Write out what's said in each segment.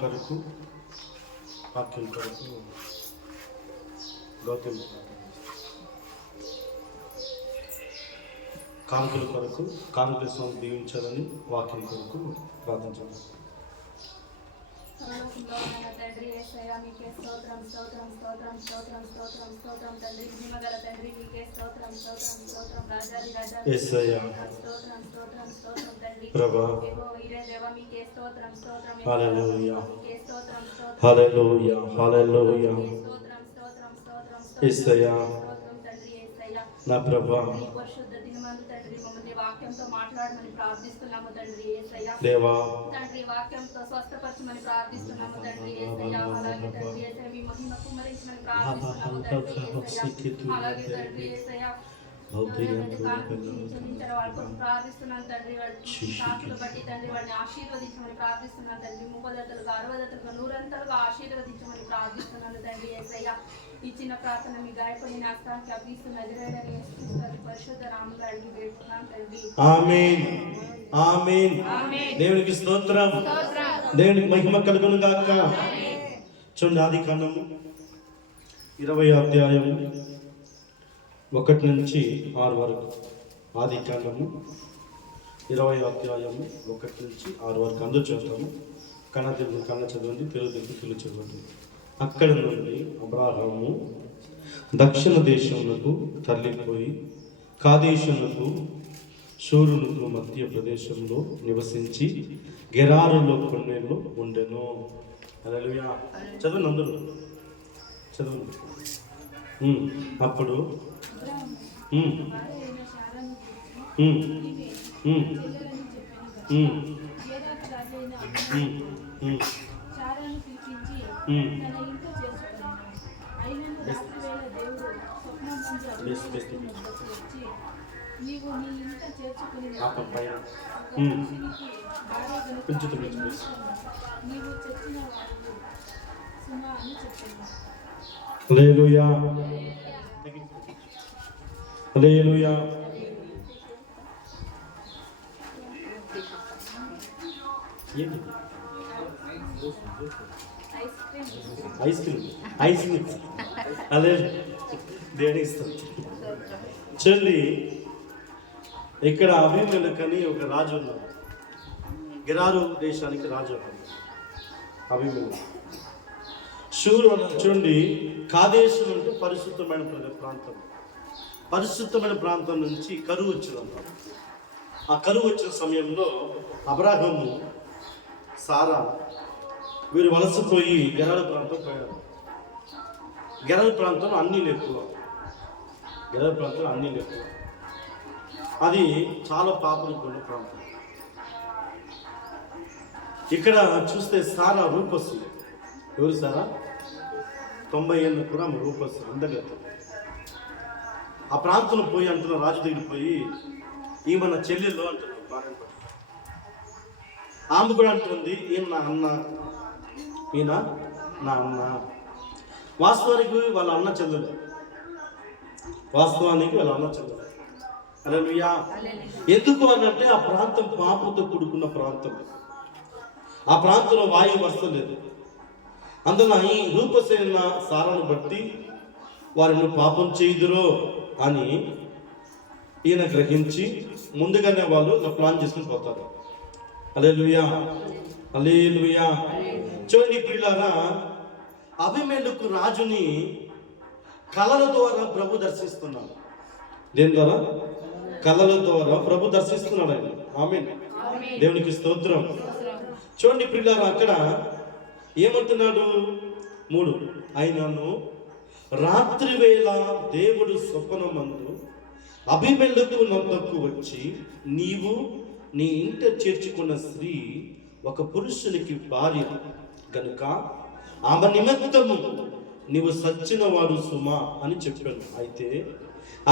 కొరకు వాక్యం కొరకు గౌతమ్ కానుకల కొరకు కానుకల స్వామి దీవించాలని వాక్యం కొరకు ప్రార్థించాలి. తండ్రి యేసయ్యా మీకే స్తోత్రం స్తోత్రం స్తోత్రం స్తోత్రం స్తోత్రం స్తోత్రం తండ్రి మహిమగల తండ్రి మీకే స్తోత్రం స్తోత్రం స్తోత్రం రాజాది రాజా యేసయ్యా స్తోత్రం స్తోత్రం స్తోత్రం తండ్రి ప్రభువా యెహోవా దేవా మీకే స్తోత్రం స్తోత్రం హల్లెలూయా మీకే స్తోత్రం స్తోత్రం హల్లెలూయా హల్లెలూయా స్తోత్రం స్తోత్రం స్తోత్రం యేసయ్యా స్తోత్రం తండ్రి యేసయ్యా నా ప్రభువా ఈ పరిశుద్ధ దినమందు తండ్రి మమ్మల్ని వాక్యంతో మాట్లాడమని ప్రార్థిస్తున్నాము తండ్రి యేసయ్యా దేవా తండ్రి వాక్యంతో స్వస్థపరచమని ప్రార్థిస్తున్నాము తండ్రి యేసయ్యా అలాగే తండ్రి యేసయ్యా మీ మహిమ కుమ్మరించమని ప్రార్థిస్తున్నాము తండ్రి యేసయ్యా అలాగే తండ్రి యేసయ్యా ప్రార్థిస్తున్నాను తండ్రి సాకులు బట్టి తండ్రి వాడిని ఆశీర్వదించమని ప్రార్థిస్తున్నాను తండ్రి 30 60 100 ఆశీర్వదించమని ప్రార్థిస్తున్నాను తండ్రి యేసయ్యా ఇచ్చిన ప్రార్థన మీ గాయపడి నాస్తానికి అభిస్తున్నది పరిశుద్ధ నామములో అడిగి వేడుకున్నాను తండ్రి ఆమేన్ ఆమేన్. దేవునికి స్తోత్రం, దేవునికి మహిమ కలుగును గాక. చూడండి ఆదికాండము 20వ అధ్యాయం 1 నుంచి 6 వరకు. ఆదికాండము 20వ అధ్యాయం 1 నుంచి 6 వరకు అందరూ చదువుతాము. కన్న చదవండి, తెలుగు చదవండి. అక్కడ నుండి అబ్రాహాము దక్షిణ దేశమునకు తరలిపోయి కాదేశునకు షూరునకు మధ్య ప్రదేశంలో నివసించి గెరారులో కొన్నేళ్ళు ఉండెను. హల్లెలూయా. చదవండి అందరూ చదవండి. అప్పుడు హల్లెలూయా హల్లెలూయా. ఐస్ క్రీమ్ అదే దేవునికి ఇస్తాం. చూడండి, ఇక్కడ అభిమేలెకు అని ఒక రాజు ఉన్నాడు. గెరారు దేశానికి రాజు అభిమేలెకు. షూరు అన్నారు. చూడండి, కాదేశం అంటే పరిశుద్ధమైన ప్రాంతం. పరిశుద్ధమైన ప్రాంతం నుంచి కరువు వచ్చిందన్నారు. ఆ కరువు వచ్చిన సమయంలో అబ్రాహాము సారా వీరు వలసపోయి గెరారు ప్రాంతం పోయారు. గెరారు ప్రాంతంలో అన్నీలు ఎక్కువ. అది చాలా పాపలకు ఉన్న ప్రాంతం. ఇక్కడ చూస్తే సారా రూపస్సు. ఎవరు సారా? 90 ఏళ్ళు కూడా ఆమె రూపస్సు, అందగత్త. ఆ ప్రాంతంలో పోయి అంటున్న రాజు దగ్గర పోయి ఈమె నా చెల్లెళ్ళు అంటున్నారు. బాగా ఆమె కూడా అంటుంది ఈయన నా అన్న, ఈయన నా అన్న. వాస్తవానికి వాళ్ళ అన్న చెల్లెలు. హల్లెలూయా. ఎందుకు అనంటే ఆ ప్రాంతం పాపంతో కూడుకున్న ప్రాంతం. ఆ ప్రాంతంలో వాయువు వస్తలేదు. అందున ఈ రూపసేన సారాను బట్టి వారిని పాపం చేయుదురో అని ఈయన గ్రహించి ముందుగానే వాళ్ళు ప్లాన్ చేసుకుని పోతారు. హల్లెలూయా హల్లెలూయా. చూడండి ప్రియులారా, అబీమెలెకు రాజుని కళల ద్వారా ప్రభు దర్శిస్తున్నాడు. దేని ద్వారా? కళల ద్వారా ప్రభు దర్శిస్తున్నాడు ఆయన. ఆమేన్. దేవునికి స్తోత్రం. చూడండి ప్రియులారా, అక్కడ ఏమంటున్నాడు? 3 అయినను రాత్రి వేళ దేవుడు స్వప్నమందు అబీమెలెకు నొద్దకు వచ్చి, నీవు నీ ఇంట చేర్చుకున్న స్త్రీ ఒక పురుషునికి భార్య గనుక ఆమె నిమిత్తము నీవు సచ్చిన వాడు సుమా అని చెప్పాను. అయితే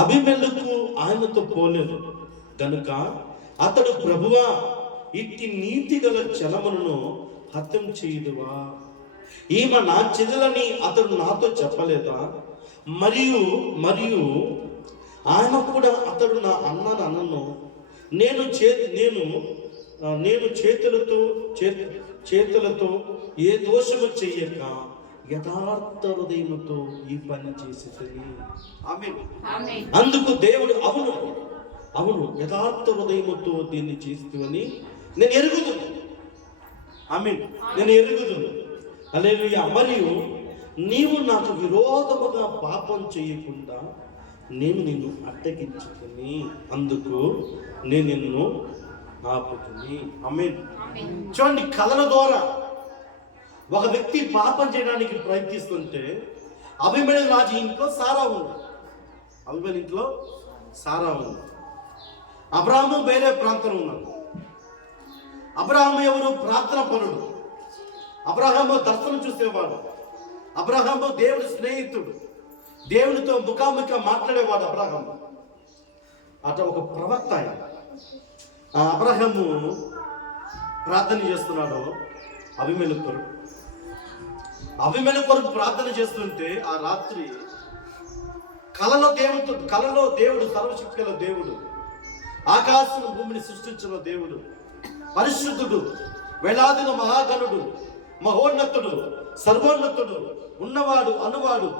అబీమెలెకు ఆయనతో పోలేదు గనుక అతడు, ప్రభువా, ఇట్టి నీతి గల జనములను హత్యం చేయుదువా? ఈమె నా చెల్లెలని అతడు నాతో చెప్పలేదా? మరియు ఆయన కూడా అతడు నా అన్నను నేను చేతులతో చేతులతో ఏ దోషము చెయ్యక యథార్థ హృదయముతో ఈ పని చేసేది. ఆమేన్. అందుకు దేవుడు అవును యథార్థ హృదయముతో దీన్ని చేస్తువని నేను ఎరుగుదును. ఆమేన్. నేను ఎరుగుదును. హల్లెలూయా. మరియు నీవు నాకు విరోధముగా పాపం చేయకుండా నేను నిన్ను అడ్డగించుకుని అందుకు నేను నిన్ను ఆపుకుని. ఆమేన్. చూడండి, కథల ద్వారా ఒక వ్యక్తి పాపం చేయడానికి ప్రయత్నిస్తుంటే అభిమేలెకు రాజు ఇంట్లో సారా ఉంది. అభిమేలెకు ఇంట్లో సారా ఉంది. అబ్రాహాము వేరే ప్రాంతంలో ఉన్నాడు. అబ్రాహాము ఎవరు? ప్రార్థన పరుడు. అబ్రాహాము దర్శనం చూసేవాడు. అబ్రాహాము దేవుడి స్నేహితుడు. దేవునితో ముఖాముఖిగా మాట్లాడేవాడు అబ్రాహాము. అట్లా ఒక ప్రవక్త ఆయన. ఆ అబ్రాహాము ప్రార్థన చేస్తున్నాడు. అభిమేలెకు కొరకు ప్రార్థన చేస్తుంటే ఆ రాత్రి కలలో దేవుడు సర్వశక్తి గల దేవుడు, ఆకాశం భూమిని సృష్టించిన దేవుడు, పరిశుద్ధుడు, వేలాదిన మహాగణుడు, మహోన్నతుడు, సర్వోన్నతుడు, ఉన్నవాడు, అనువాడు,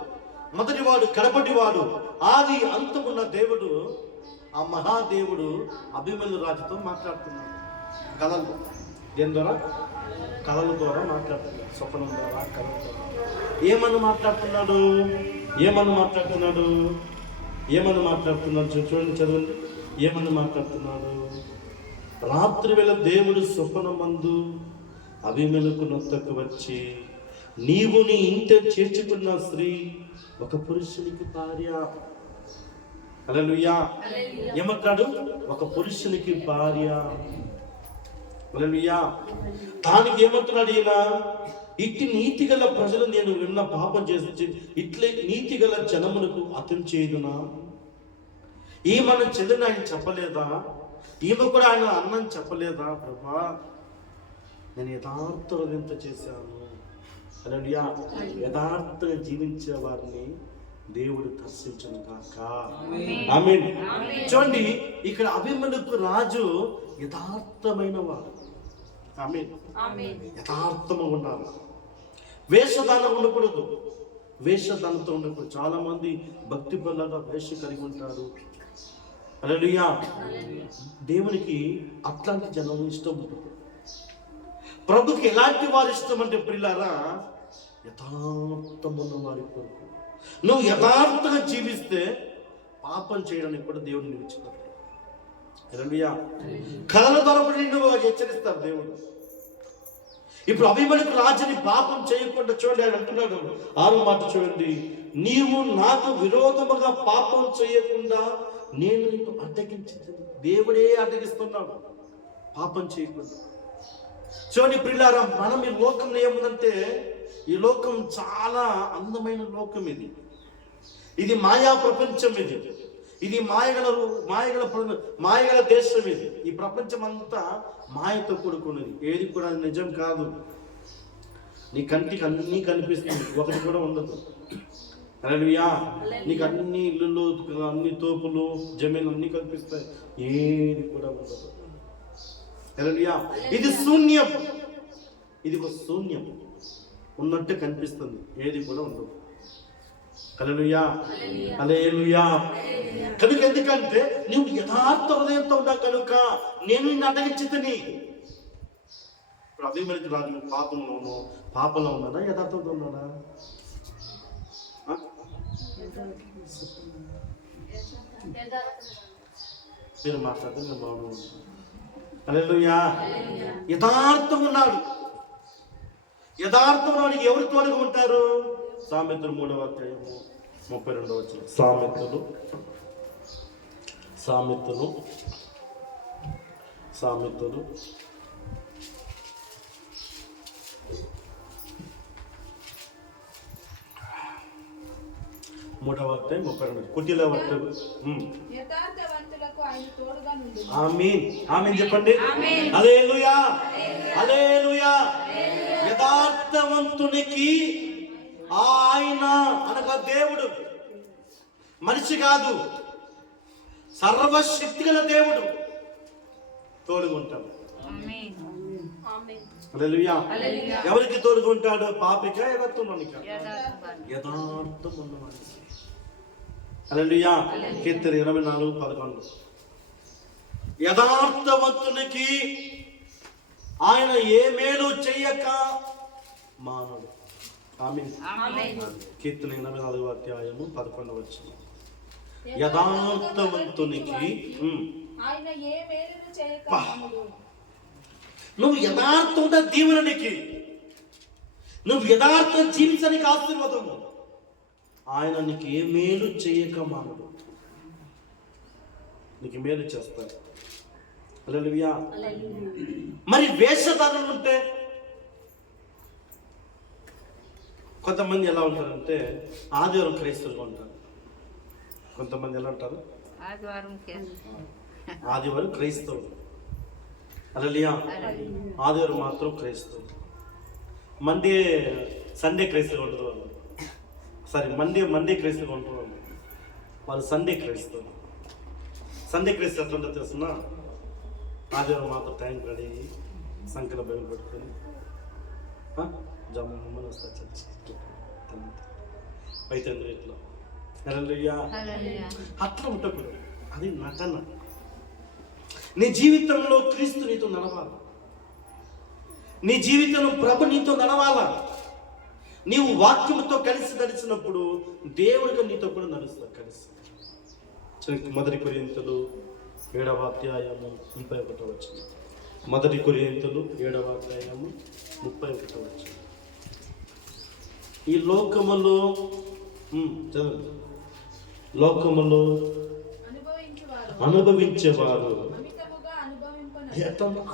మొదటివాడు, కడపటివాడు, ఆది అంతమున్న దేవుడు, ఆ మహాదేవుడు అభిమేలెకు రాజుతో మాట్లాడుతున్నాడు కళల్లో. దేని ద్వారా? కళల ద్వారా మాట్లాడుతున్నాడు. స్వప్నం ద్వారా, కళల ద్వారా. ఏమని మాట్లాడుతున్నాడు? చూడండి, చదవండి. ఏమని మాట్లాడుతున్నాడు? రాత్రి వేళ దేవుడు స్వప్నమందు అభిమేలెకు నొద్దకు వచ్చి, నీవు నీ ఇంట చేర్చుకున్న స్త్రీ ఒక పురుషునికి భార్య. హల్లెలూయా. ఏమంటాడు? ఒక పురుషునికి భార్య. హల్లెలూయా. దానికి ఏమంటున్నాడు ఈయన? ఇట్టి నీతిగల ప్రజలు నేను విన్న పాపం చేసి ఇట్లే నీతిగల జనములకు అతం చేయుదునా? ఈమెను చెల్లిని ఆయన చెప్పలేదా? ఈమె కూడా ఆయన అన్నం చెప్పలేదా? ప్రభా, నేను యథార్థ హృదయంత చేశాను. హల్లెలూయా. యథార్థంగా జీవించే వారిని దేవుడు దర్శించును కాక. ఆమేన్. చూడండి, ఇక్కడ అభిమేలెకు రాజు యథార్థమైన వాడు. ఆమేన్. యథార్థంగా ఉండాలి. వేషధానం ఉండకూడదు. వేషధానంతో ఉండకూడదు. చాలా మంది భక్తి పనులుగా వేష కలిగి ఉంటారు. హల్లెలూయా. దేవునికి అట్లాంటి జనం ఇష్టం ఉంటుంది. ప్రభుకి ఎలాంటి వారు ఇష్టం అంటే ప్రియులారా, యథార్థమున్న వారి కొరకు. నువ్వు యథార్థంగా జీవిస్తే పాపం చేయడానికి కూడా దేవుడు నిలిచిపోతాడు. హల్లెలూయా. కళల ద్వారా నిన్ను హెచ్చరిస్తారు దేవుడు. ఇప్పుడు అభిమేలెకు రాజుని పాపం చేయకుండా చూడండి, ఆయన అంటున్నాడు 6వ మాట చూడండి, నీవు నాకు విరోధముగా పాపం చేయకుండా నేను నిన్ను అడ్డగించింది. దేవుడే అడ్డగిస్తున్నాడు పాపం చేయకుండా. చూడండి ప్రియులారా, మనం ఈ లోకంలో ఏముందంటే, ఈ లోకం చాలా అందమైన లోకం. ఇది మాయా ప్రపంచం. ఇది మాయగల దేశం. ఈ ప్రపంచం అంతా మాయతో కూడుకున్నది. ఏది కూడా నిజం కాదు. నీ కంటికి అన్నీ కనిపిస్తుంది, ఒకటి కూడా ఉండదు. హల్లెలూయా. నీకు అన్ని ఇల్లులు, అన్ని తోపులు, జమీన్లు అన్నీ కనిపిస్తాయి, ఏది కూడా ఉండదు. హల్లెలూయా. ఇది శూన్యం. ఇది ఒక శూన్యం ఉన్నట్టు కనిపిస్తుంది, ఏది కూడా ఉండదు. హల్లెలూయా. హల్లెలూయా. కనుక ఎందుకంటే నువ్వు యథార్థ హృదయంతో ఉన్నావు కనుక నేను నిన్ను అడ్డగించితిని. ఇప్పుడు అభిమేలెకు రాజు పాపంలో ఉన్నాడా? యథార్థంతో ఉన్నాడా? మీరు మాట్లాడితే నేను బాగున్నాను. హల్లెలూయా. యథార్థం ఉన్నాడు. యథార్థం వాడికి ఎవరి తోడుగా ఉంటారు? సామెతలు 3వ అధ్యాయము 32వ వచనం. సామెతలు 3వ అధ్యాయం 32. కుటిల వర్తలు. ఆమేన్. ఆమేన్ చెప్పండి. హల్లెలూయా. హల్లెలూయా. యథార్థవంతునికి ఆయన అనగా దేవుడు, మనిషి కాదు, సర్వశక్తి గల దేవుడు తోడుగా ఉంటాడు. హల్లెలూయా. హల్లెలూయా. ఎవరికి తోడుకుంటాడు? పాపిక యథార్థమునిక? యథార్థవంతునికి. యథార్థం ఉన్నవాడికి. హల్లెలూయా. కీర్తన 24:11. యథార్థవంతునికి ఆయన ఏ మేలు చెయ్యక మానడు. ఆమేన్. కీర్తన 84:11. యథార్థవంతునికి ఆయన ఏ మేలును చేయక మానడు. నువ్వు యథార్థంగా దీవెననికి, నువ్వు యథార్థం జీవించడానికి ఆశీర్వాదము. ఆయన నీకు ఏ మేలు చేయక మానడు, నీకు మేలు చేస్తాడు. హల్లెలూయా. మరి వేషధారులు ఉంటే కొంతమంది ఎలా ఉంటారంటే ఆదివారం క్రైస్తవులుగా ఉంటారు. కొంతమంది ఎలా ఉంటారు? ఆదివారం క్రైస్తవులు. హల్లెలూయా. ఆదివారం మాత్రం క్రైస్తవులు. సండే క్రైస్తవులు ఉంటారు వాళ్ళు. మండే క్రైస్తవులు ఉంటారు వాళ్ళు. వాళ్ళు సండే క్రైస్తవులు. సండే క్రైస్తవులు ఎట్లా ఉంటుందో తెలుసునా? ఆదివారం మాత్రం టైం రెడీ అయ్యి సంఖ్యలో బయలు పెట్టుకొని జమ్మని వస్తారు చర్చి అయితే ఇట్లా. హల్లెలూయా. అట్లా ఉండకూడదు. అది నటన. నీ జీవితంలో క్రీస్తు నీతో నడవాలి. నీ జీవితంలో ప్రభు నీతో నడవాలా. నీవు వాక్యముతో కలిసి నడిచినప్పుడు దేవుడిగా నీతో కూడా నడుస్తావు కలిసి. 1 కొరింథీయులు 7:31. 1 కొరింథీయులు 7:31. ఈ లోకములో చదువు. లోకములో అనుభవించేవారు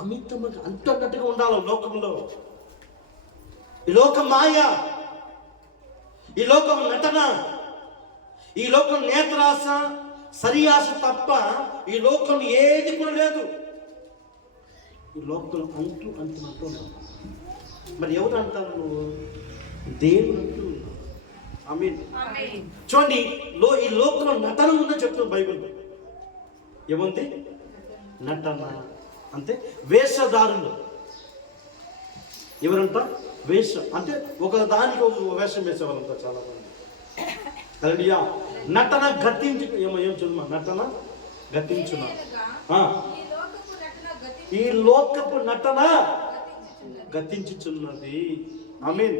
అమితముగా అంటున్నట్టుగా ఉండాలి. లోకంలో ఈ లోకం మాయ, ఈ లోకం నటన, ఈ లోకం నేత్రాశ, సరి ఆశ తప్ప ఈ లోకం ఏది కూడా లేదు. ఈ లోకం అంటున్నట్టు ఉన్నావు. మరి ఎవరు అంటారు? నువ్వు దేవుడు అంటూ ఉన్నావు. ఆమేన్. చూడండి, ఈ లోకంలో నటన ఉందని చెప్తుంది బైబిల్. ఏముంది? నటన అంటే వేషధారులు. ఎవరంట? వేషం అంటే ఒక దానికి ఒక వేషం వేసేవాళ్ళంట చాలా మంది. హల్లెలూయా. నటన గతించు. ఏం చదువు? నటన గతించున. ఈ లోకపు నటన గతించుచున్నది. ఆమేన్.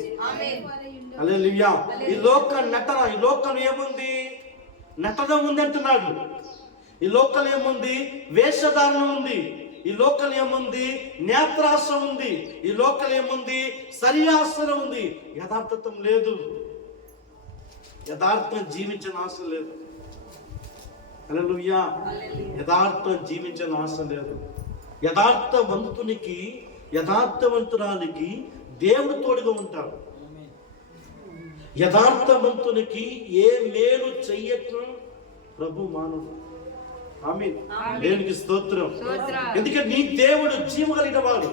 హల్లెలూయా. ఈ లోకం ఏముంది? నటన ఉంది అంటున్నాడు. ఈ లోకం ఏముంది? వేషధారణ ఉంది. ఈ లోకం ఏముంది? నేత్రాశ ఉంది. ఈ లోకం ఏముంది? సరియాసన ఉంది. యథార్థతం లేదు. యథార్థం జీవించిన ఆశ లేదు. హల్లెలూయా. యథార్థం జీవించిన ఆశ లేదు. యథార్థవంతురాలికి దేవుడు తోడుగా ఉంటాడు. యథార్థవంతునికి ఏ మేలు చెయ్యక ప్రభు మానవుడు. ఆమేన్. దేవునికి స్తోత్రం. ఎందుకంటే నీ దేవుడు జీవం కలిగిన వాడు.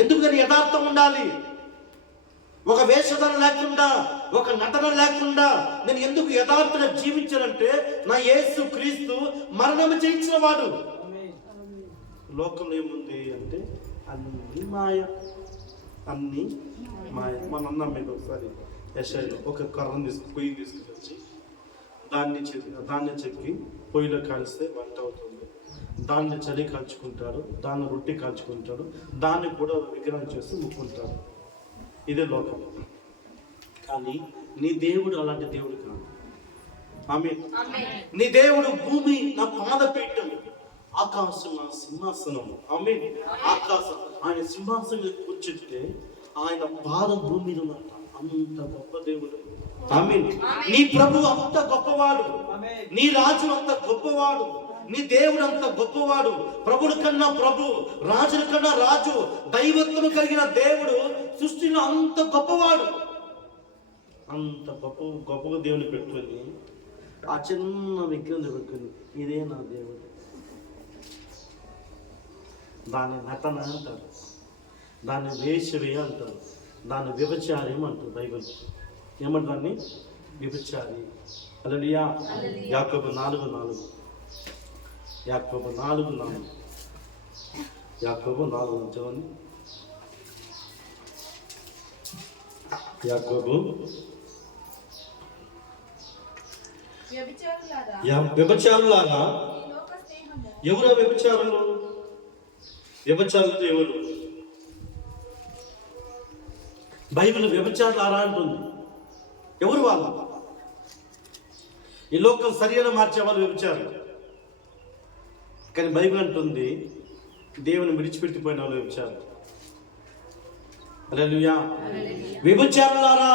ఎందుకని యథార్థం ఉండాలి? ఒక వేషధారణ లేకుండా, ఒక నటన లేకుండా నేను ఎందుకు యథార్థంగా జీవించానంటే నా యేసు క్రీస్తు మరణం చేయించిన వాడు. లోకంలో ఏముంది అంటే అన్ని మాయ, అన్ని మాయ. మన అన్నం మీకు ఒకసారి యెషయాలో ఒక కర్రను పొయ్యి తీసుకొచ్చి దాన్ని చెక్కి పొయ్యిలో కాల్స్తే వంట అవుతుంది. దాన్ని చలి కాల్చుకుంటాడు, దాన్ని రొట్టె కాల్చుకుంటాడు, దాన్ని కూడా విగ్రహం చేసి ముక్కుంటాడు. ఇదే లోకం. కానీ నీ దేవుడు అలాంటి దేవుడు కాదు. ఆమేన్. నీ దేవుడు భూమి నా పాదపీఠం, ఆకాశం నా సింహాసనం. ఆమేన్. ఆకాశం ఆయన సింహాసనం కూర్చుంటే ఆయన పాదం భూమి మీద ఉన్నట్ట. అంత గొప్ప దేవుడు. ఆమేన్. నీ ప్రభు అంత గొప్పవాడు, నీ రాజు అంత గొప్పవాడు, నీ దేవుడు అంత గొప్పవాడు. ప్రభుడు కన్నా ప్రభు, రాజుల కన్నా రాజు, దైవత్వం కలిగిన దేవుడు సృష్టిలో అంత గొప్పవాడు. అంత గొప్పగా దేవుని పెట్టుకొని ఆ చిన్న విగ్రహం పెట్టుకొని ఇదే నా దేవుడు. దాన్ని నటన అంటారు, దాన్ని వేషవే అంటారు, దాన్ని వ్యభిచారం అంటారు బైబిల్. ఏమంటారు దాన్ని? వ్యభిచారి. హల్లెలూయా. యాకోబు 4:4. యాకోబు 4:4 చదవండి. యాకోబు వ్యభిచారులారా, వ్యభిచారులారా. ఈ లోక స్నేహము ఎవరు వ్యభిచారులు? వ్యభిచారులు ఎవరు? బైబిల్ వ్యభిచారులారా అంటుంది. ఎవరు వాళ్ళు? ఈ లోకం సరైన మార్చేవాళ్ళు వ్యభిచారులు. కానీ బైబిల్ అంటుంది దేవుని విడిచిపెట్టిపోయిన వాళ్ళు వ్యభిచారులు. హల్లెలూయా. వ్యభిచారులారా,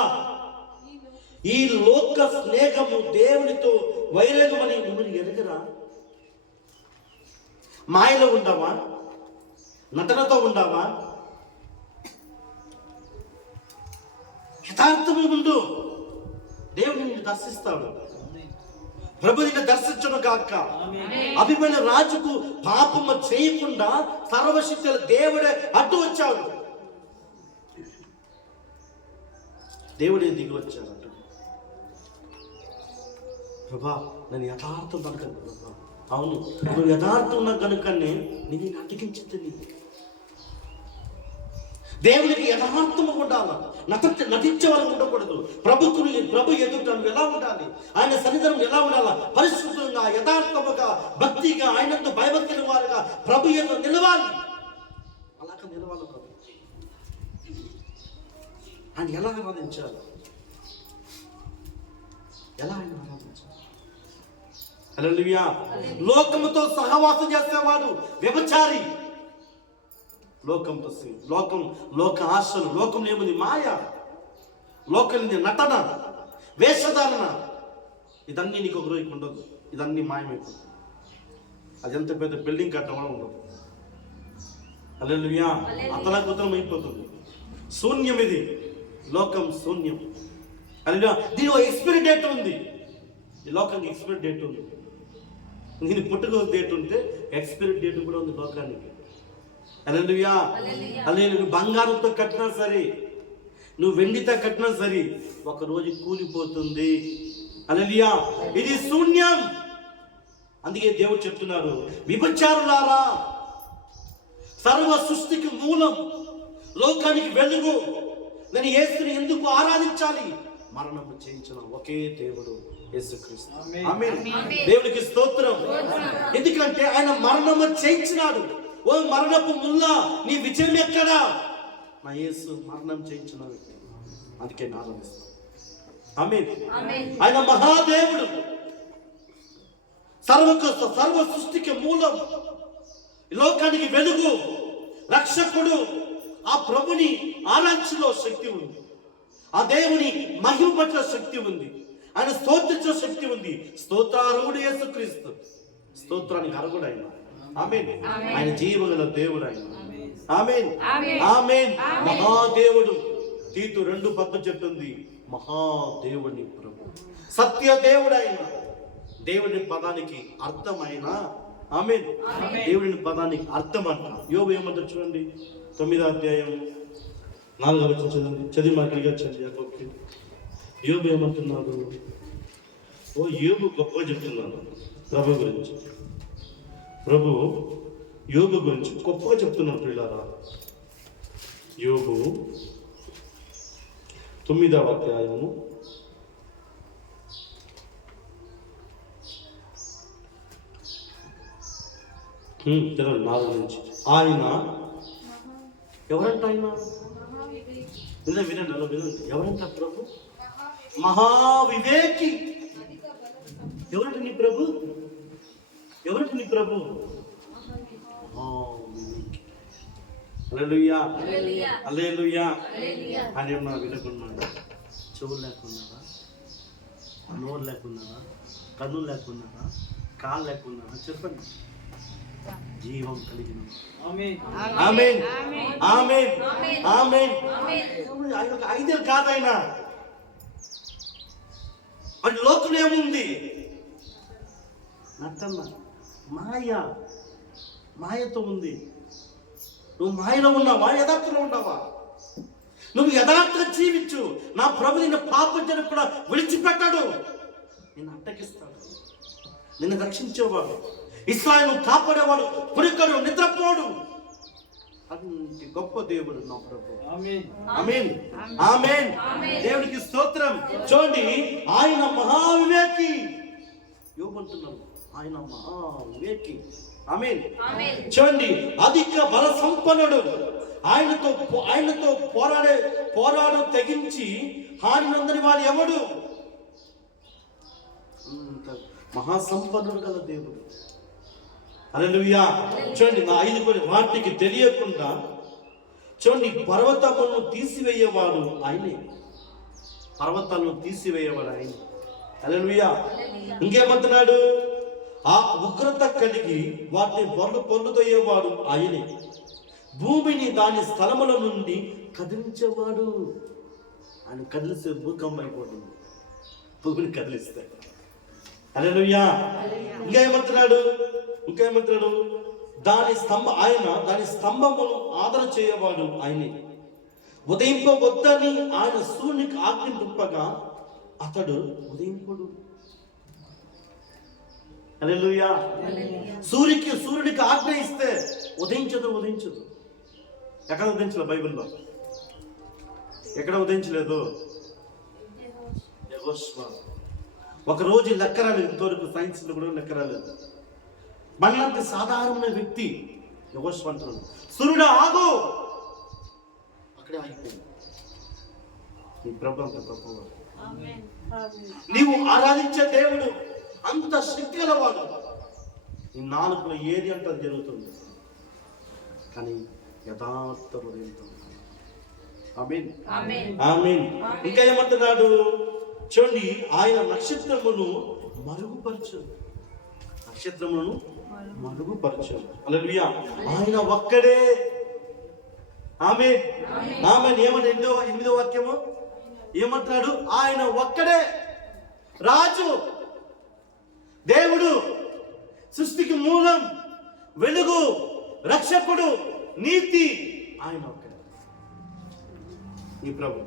ఈ లోక స్నేహము దేవునితో వైరాగమని మిమ్మల్ని ఎరగరా? మాయలో ఉండవా? నటనతో ఉండవా? యథార్థము ముందు దేవుని నిన్ను దర్శిస్తాడు. ప్రభు నిన్ను దర్శించును గాక. అభిమన్యు రాజుకు పాపము చేయకుండా సర్వశక్తుల దేవుడే అడ్డు వచ్చాడు. దేవుడే దిగి వచ్చాడు అడ్డు. ప్రభా నేను యథార్థం కనుకను ప్రభా. అవును, నువ్వు యథార్థం ఉన్న కనుకనే నేను అడ్డగించింది. దేవునికి యథార్థము ఉండాలి, నటించే వాళ్ళు ఉండకూడదు. ప్రభు ఎదుట ఎలా ఉండాలి, ఆయన సన్నిధానం ఎలా ఉండాలా? పరిశుద్ధంగా, యథార్థముగా, భక్తిగా, ఆయనందు భయభక్తుల వారుగా ప్రభు ఎదుట నిలవాలి. అలాగ నిలవాలి. ప్రభు ఆయన ఎలా ఆరాధించాలి? ఎలా ఆయన ఆరాధించాలి? హల్లెలూయా. లోకముతో సహవాసం చేసేవాడు వ్యభిచారి. లోకంతో లోక ఆశలు, లోకం ఏముంది? మాయ, లోకం నటన, వేషధారణ. ఇదన్నీ నీకు ఒక రోజు ఉండదు. ఇదన్నీ మాయమైపోతుంది. అది ఎంత పెద్ద బిల్డింగ్ కట్టడం ఉండదు. హల్లెలూయా. అతలకుతలం అయిపోతుంది. శూన్యం ఇది. లోకం శూన్యం. హల్లెలూయా. దీని ఎక్స్పైరీ డేట్ ఉంది. ఈ లోకానికి ఎక్స్పైరీ డేట్ ఉంది. దీని పుట్టుక డేట్ ఉంటే ఎక్స్పైరీ డేట్ కూడా ఉంది లోకానికి. హల్లెలూయా. హల్లెలూయా. బంగారంతో కట్టినా సరే, నువ్వు వెండితో కట్టినా సరే, ఒక రోజు కూలిపోతుంది. హల్లెలూయా. ఇది శూన్యం. అందుకే దేవుడు చెప్తున్నారు, వ్యభిచారులారా, సర్వ సృష్టికి మూలం, లోకానికి వెలుగు, నేను యేసుని ఎందుకు ఆరాధించాలి? మరణము చేయించిన ఒకే దేవుడు యేసుక్రీస్తు. ఆమేన్. దేవునికి స్తోత్రం. ఎందుకంటే ఆయన మరణము చేయించినాడు. ఓ మరణపు ముల్లా, నీ విజయం ఎక్కడా? నా యేసు మరణం చేయించిన వ్యక్తి. అందుకే ఆరాధిస్తాను. ఆమేన్. ఆయన మహాదేవుడు, సర్వ సృష్టికి మూలం, లోకానికి వెలుగు, రక్షకుడు. ఆ ప్రభుని ఆరాధించలో శక్తి ఉంది. ఆ దేవుని మహిమ పట్ల శక్తి ఉంది. ఆయన స్తోత్రించే శక్తి ఉంది. స్తోత్రార్హుడు యేసుక్రీస్తు. స్తోత్రానికి అర్హుడు ఆయన. ఆమేన్. ఆయన జీవగల దేవుడు ఆయన. ఆమేన్. ఆమేన్. మహాదేవుడు. తీతు 2:10 చెప్తుంది, మహాదేవుని ప్రభు, సత్య దేవుడు ఆయన. దేవుని పదానికి అర్థమైన, ఆమేన్, దేవుని పదానికి అర్థం అంట. యోబు ఏమంటారు చూడండి, 9వ అధ్యాయం 4వ వచనం చదివి మాటలుగా చదివి. యోబు ఏమంటున్నాడు? ఓ యోబు గొప్పగా చెప్తున్నాడు ప్రభు గురించి. ప్రభు యోబు గురించి గొప్పగా చెప్తున్నాడు పిల్లారా. యోబు 9వ అధ్యాయము 4 నుంచి. ఆయన ఎవరంట? ఆయన వినండి, అలా వినండి. ఎవరంట ప్రభు? మహావివేకి. ఎవరంట నీ ప్రభు? ఎవరంట నీ ప్రభు? మహావివేకి. హల్లెలూయా. హల్లెలూయా. అని ఏమన్నా వినకున్నాడా? చెవులు లేకున్నారా? నోరు లేకున్నారా? కన్నులు లేకున్నారా? కాళ్ళు లేకున్నారా? చెప్పండి. జీవం కలిగిన ఆమేన్. ఆమేన్. ఆమేన్. ఆమేన్. ఆయన ఒక ఐడియల్ కాదైనా. మరి లోకంలో ఏముంది? నటన, మాయతో ఉంది. నువ్వు మాయలో ఉన్నావా? యథార్థంలో ఉన్నావా? నువ్వు యథార్థంగా జీవించు. నా ప్రభు నిన్ను పాపం కూడా విడిచిపెట్టాడు. నిన్ను అట్టగిస్తాడు. నిన్ను రక్షించేవాడు, ఇశ్రాయేలును కాపాడేవాడు, పురికడు, నిద్రపోడు. అంటి గొప్ప దేవుడు నా ప్రభు. ఆమేన్. ఆమేన్. ఆమేన్. దేవునికి స్తోత్రం. చూడండి, ఆయన మహావివేకి. యోబంటున్నాడు, ఆయన మహావివేకి. ఆమేన్. చూడండి, అధిక బల సంపన్నుడు. ఆయనతో పోరాడు తెగించి హానినందని వాడు ఎవడు? మహాసంపన్నుడు గల దేవుడు. హల్లెలూయా. చూడండి, నా 5 కొన్ని వాటికి తెలియకుండా చూడండి, పర్వతములను తీసివేయేవాడు ఆయనే. పర్వతాలను తీసివేయేవాడు ఆయన. హల్లెలూయా. ఇంకేమంటున్నాడు? ఆ ఉగ్రత కలిగి వాటిని పొర్లుతోయేవాడు ఆయనే. భూమిని దాని స్థలముల నుండి కదిలించేవాడు. ఆయన కదిలిస్తే భూకంపం అయిపోతుంది. భూమిని కదిలిస్తే. హల్లెలూయా. ఇంకేమంటున్నాడు? దాని స్తంభమును ఆదర చేయవాడు ఆయనే. ఉదయింపవద్దని ఆయన సూర్యునికి ఆజ్ఞింపగా అతడు ఉదయింపడు. హల్లెలూయా. సూర్యుడికి ఆజ్ఞ ఇస్తే ఉదయించదు. ఎక్కడ ఉదయించలేదు? బైబిల్లో ఎక్కడ ఉదయించలేదు? యెహోషువ. ఒక రోజు లెక్కరాలేదు. ఇంతవరకు సైన్స్ లో కూడా లెక్కరాలేదు. మనలాంటి సాధారణమైన వ్యక్తి యెహోషువ అంటున్నాడు, సూర్యుడు ఆగు. అక్కడే ఆగిపోయింది. నీ ప్రభు అంత గొప్పవాడు. నీవు ఆరాధించే దేవుడు అంత శక్తి గలవాడు. ఈ నాలుగులో ఏది అంటే అది జరుగుతుంది. కానీ యథార్థ హృదయంతో. ఆమేన్. ఆమేన్. ఇంకా ఏమంటున్నాడు? చూడండి, ఆయన నక్షత్రమును మరుగుపరచు. హల్లెలూయా. ఆయన ఒక్కడే. ఆమేన్. ఆమేన్. ఏమంటే 8వ వాక్యము ఏమంటున్నాడు? ఆయన ఒక్కడే రాజు, దేవుడు, సృష్టికి మూలం, వెలుగు, రక్షకుడు, నీతి. ఆయన ఒక్కడే నీ ప్రభు.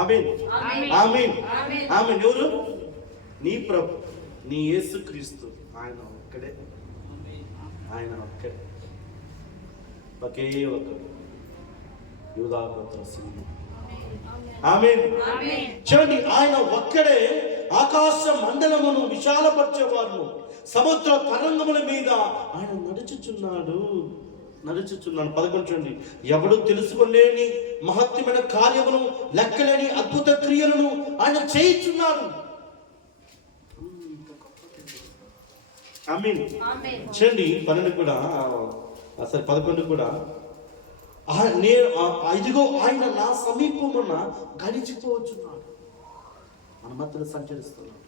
ఆమేన్. ఆమేన్. ఆమేన్. ఎవరు? నీ ప్రభు, నీ యేసుక్రీస్తు. ఆయన ఒక్కడే. ఒకే ఒక్కడు. యూదా గోత్ర సింహం. ఆమేన్. చూడండి, ఆయన ఒక్కడే ఆకాశ మండలమును విశాలపరిచేవాడు. సముద్ర తరంగముల మీద ఆయన నడుచుచున్నాడు. 11 చూడండి, ఎవడు తెలుసుకోలేని మహత్యమైన కార్యమును, లెక్కలేని అద్భుత క్రియలను ఆయన చేయుచున్నాడు. ఆమేన్. చూడండి, 12 కూడా, 11 కూడా, ఇదిగో ఆయన నా సమీపమున గడిచిపోవచ్చున్నాడు. మన మధ్యలో సంచరిస్తున్నాడు.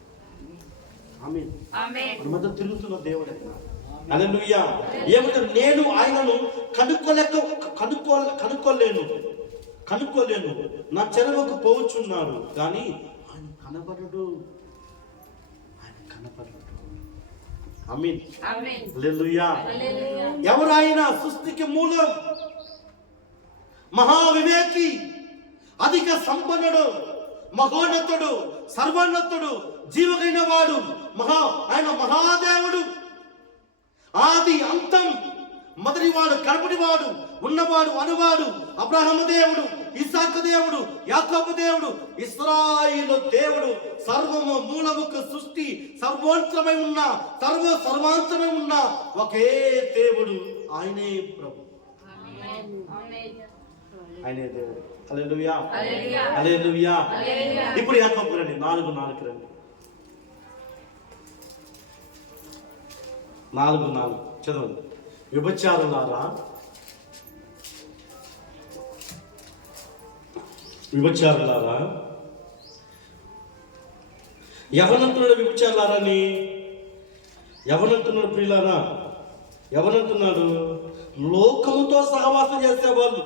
ఆమేన్. మన మధ్య తిరుగుతున్న దేవుడు ఆయన. హల్లెలూయా. ఏమంటే నేను ఆయనను కనుక్కోలేను. నా చెరవకు పోవచ్చున్నాడు కానీ ఆయన కనపడడు. ఆమేన్. హల్లెలూయా. ఎవరు ఆయన? సృష్టికి మూలం, మహావివేకి, అధిక సంపన్నుడు, మహోన్నతుడు, సర్వోన్నతుడు, జీవకైన వాడు, ఆయన మహాదేవుడు, ఆది అంతం, మొదటివాడు, కడపటివాడు, ఉన్నవాడు, అనువాడు, అబ్రహాము దేవుడు, ఇస్సాకు దేవుడు, యాకోబు దేవుడు, ఇశ్రాయేలు దేవుడు, సర్వము మూలముకు సృష్టి సర్వోత్తరమై ఉన్న సర్వాంతరమై ఉన్న ఒకే దేవుడు. ఆయనే ప్రభు. ఆయనే దేవుడు. హల్లెలూయా. హల్లెలూయా. ఇప్పుడు యాకోబు రండి, 4:4 రండి. 4:4 చదవండి. వ్యభిచారులారా, ఎవరంటున్నాడు? వ్యభిచారులారని ఎవరంటున్నాడు? ప్రియులారా, ఎవరంటున్నాడు? లోకముతో సహవాసం చేసేవాళ్ళు.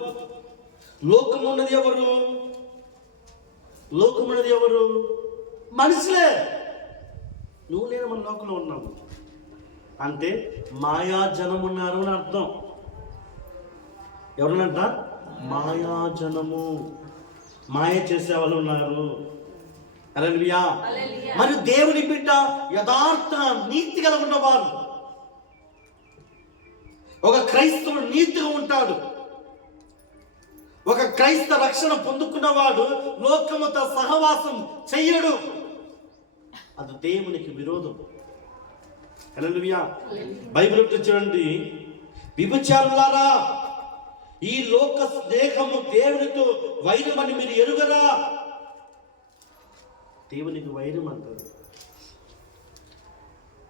లోకమున్నది ఎవరు? మనుషులే. నువ్వు నేను మన లోకంలో ఉన్నాము అంటే మాయా జనం ఉన్నారు అని అర్థం. ఎవరనంట? మాయా జనము, మాయ చేసే వాళ్ళు ఉన్నారు. హల్లెలూయా. మరి దేవుని బిడ్డ యథార్థ నీతి కలిగి ఉన్నవారు. ఒక క్రైస్తవుడు నీతిగా ఉంటాడు. ఒక క్రైస్తవ రక్షణ పొందుకున్నవాడు లోకముతో సహవాసం చెయ్యడు. అది దేవునికి విరోధం. హల్లెలూయా. బైబిల్ చూడండి, విభచారులారా, ఈ లోక స్నేహము దేవునితో వైరమని మీరు ఎరుగరా. దేవునికి వైరం అంటారు.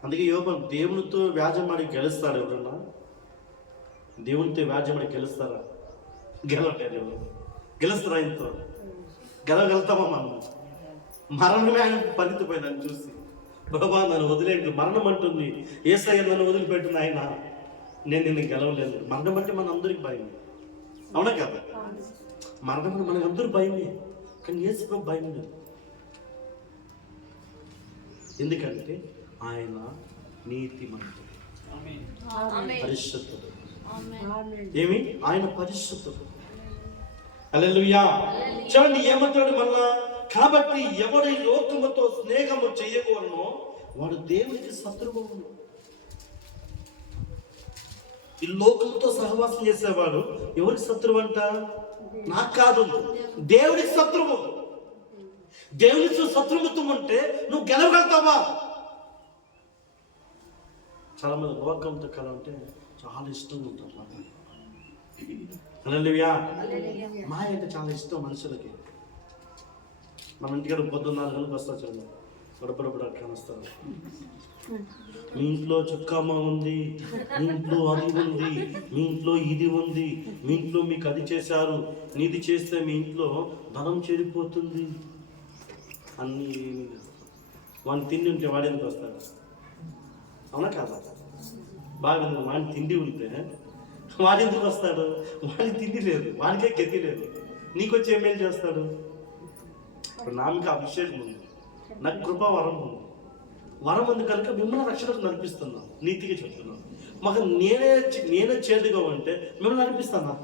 అందుకే యోబు దేవునితో వ్యాజమాడి గెలుస్తాడు. ఎవరన్నా దేవునితో వ్యాజమాడి గెలుస్తారా? గెలవలేరు. గెలుస్తారా? ఇంతో గెలవగలుగుతామా? మనం మరణమే ఆయన పరిగెత్తిపోయిందని చూసి, బాబా నన్ను వదిలేండి, మరణం అంటుంది, యేసయ్య నన్ను వదిలిపెట్టింది, ఆయన నేను నిన్ను గెలవలేదు. మరణం అంటే మన అందరికి భయం, అవునా కదా? మరణం అంటే మనకు అందరూ భయమే, కానీ యేసు భయం లేదు. ఎందుకంటే ఆయన నీతిమంతుడు, పరిశుద్ధుడు. ఏమి? ఆయన పరిశుద్ధుడు. హల్లెలూయా. చూడండి ఏమంటాడు మళ్ళా, కాబట్టి ఎవడు ఈ లోకముతో స్నేహము చేయకూడనో వాడు దేవునికి శత్రువు. ఈ లోకంతో సహవాసం చేసేవాడు ఎవరికి శత్రువు అంట? నాకు కాదు, దేవుడికి శత్రువు. దేవునితో శత్రుత్వం ఉంటే నువ్వు గెలవగలుగుతావా? చాలా మంది లోకంతో కలంటే చాలా ఇష్టంగా ఉంటారు. హల్లెలూయా. మాయ అంటే చాలా ఇష్టం మనుషులకి. మన ఇంటికి పొద్దున్న 4 గంటలకు వస్తారు, చూడండి, బుడబుడబుడ కానొస్తారు. మీ ఇంట్లో చుక్కమ్మ ఉంది, మీ ఇంట్లో అది ఉంది, మీ ఇంట్లో ఇది ఉంది, మీ ఇంట్లో మీకు అది చేశారు, నీది చేస్తే మీ ఇంట్లో ధనం చెడిపోతుంది అన్నీ. వాడిని తిండి ఉంటే వాడు ఎందుకు వస్తాడు? అవునా కాదా? బాగా వాడిని తిండి ఉంటే వాడు ఎందుకు వస్తాడు? వాడికి తిండి లేదు, వాడికే గతి లేదు, నీకు వచ్చి ఏం మేలు చేస్తాడు? ఇప్పుడు నాకు అభిషేకం ఉంది, నాకు కృపా వరం ఉంది. వరం ఉంది కనుక మిమ్మల్ని రక్షణకు నడిపిస్తున్నాను, నీతిగా చెప్తున్నాను. మాకు నేనే చేదుగా ఉంటే మిమ్మల్ని నడిపిస్తానా?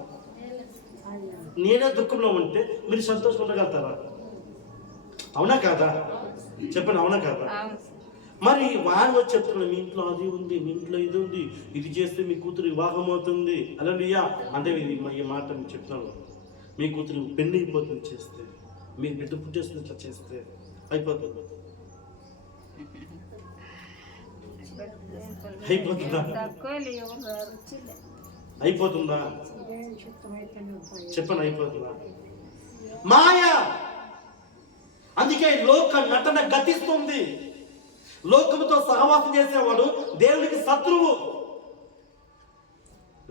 నేనే దుఃఖంలో ఉంటే మీరు సంతోషంగా ఉండగలుగుతారా? అవునా కాదా? చెప్పండి, అవునా కాదా? మరి వారు వచ్చి చెప్తున్నాడు, మీ ఇంట్లో అది ఉంది, మీ ఇంట్లో ఇది ఉంది, ఇది చేస్తే మీ కూతురు వివాహం అవుతుంది. హల్లెలూయా. అంటే ఈ మాట మీకు చెప్తున్నాడు, మీ కూతురు పెళ్లి అయిపోతుంది చేస్తే, మీ బిడ్డ పుట్టేస్తుంది ఇట్లా చేస్తే అయిపోతుంది. అయిపోతుందా? అయిపోతుందా? చెప్పండి, అయిపోతుందా? మాయా. అందుకే లోక నటన గతిస్తుంది. లోకముతో సహవాసం చేసేవాడు దేవునికి శత్రువు.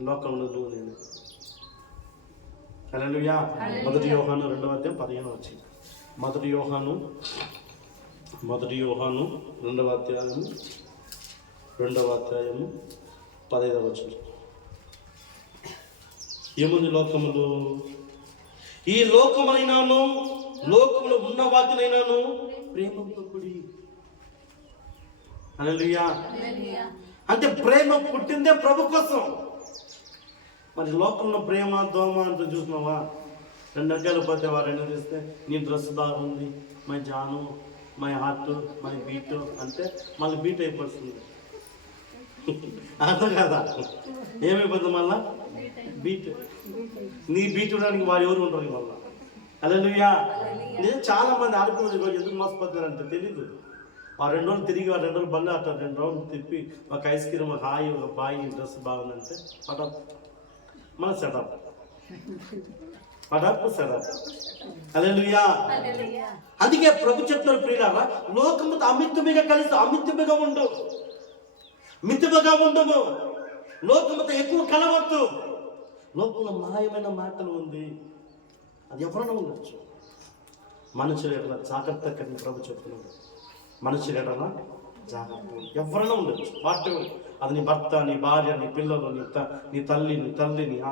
లోకంలో నువ్వు నేను. హల్లెలూయా. 1 యోహాను 2వ అధ్యాయం 15వ వచనం. 1 యోహాను 2వ అధ్యాయము 15వ వచనం. ఏముంది లోకములు? ఈ లోకమైనాను లోకములో ఉన్న వాటినైనాను ప్రేమతో కూడి. హల్లెలూయా. అంటే ప్రేమ పుట్టిందే ప్రభు కోసం. మరి లోకంలో ప్రేమ దోమ అంటూ చూసినావా? 2 అడ్డాలు పోతే వారు ఎన్నో చేస్తే నీ డ్రెస్ బాగుంది, మై జాను, మై హార్ట్, మై బీట్ అంటే మళ్ళీ బీట్ అయిపోతుంది. అర్థం కదా? ఏమైపోతుంది మళ్ళా? బీట్. నీ బీట్ ఉండడానికి వాడు ఎవరు ఉంటారు మళ్ళా? హల్లెలూయా. నేను చాలా మంది ఆడుకున్నది ఎందుకు మోసపోతారంటే తెలీదు. ఆ 2 రోజులు తిరిగి, ఆ 2 రోజులు బండి ఆడతారు, 2 రౌండ్లు తిప్పి ఒక ఐస్ క్రీమ్, ఒక హాయి, ఒక బాయి, డ్రెస్ బాగుందంటే పటప్ మన సెటప్, పటప్ సెటప్. హల్లెలూయా. అందుకే ప్రభు చెప్తున్నారు, ప్రియులారా, లోకముతో అమితముగా కలిసి అమితముగా ఉండు, మితముగా ఉండము. లోకముతో ఎక్కువ కలవద్దు. లోకంలో మాయమైన మాటలు ఉంది, అది ఎవరైనా ఉండొచ్చు. మనుషులు ఎట్లా జాగ్రత్త కలిగి ప్రభు చెప్తున్నాడు. మనుషులు ఎట్లా జాగ్రత్త, ఎవరైనా ఉండొచ్చు. వాటి అది నీ భర్త, నీ భార్య, నీ పిల్లలు, నీ తల్లి,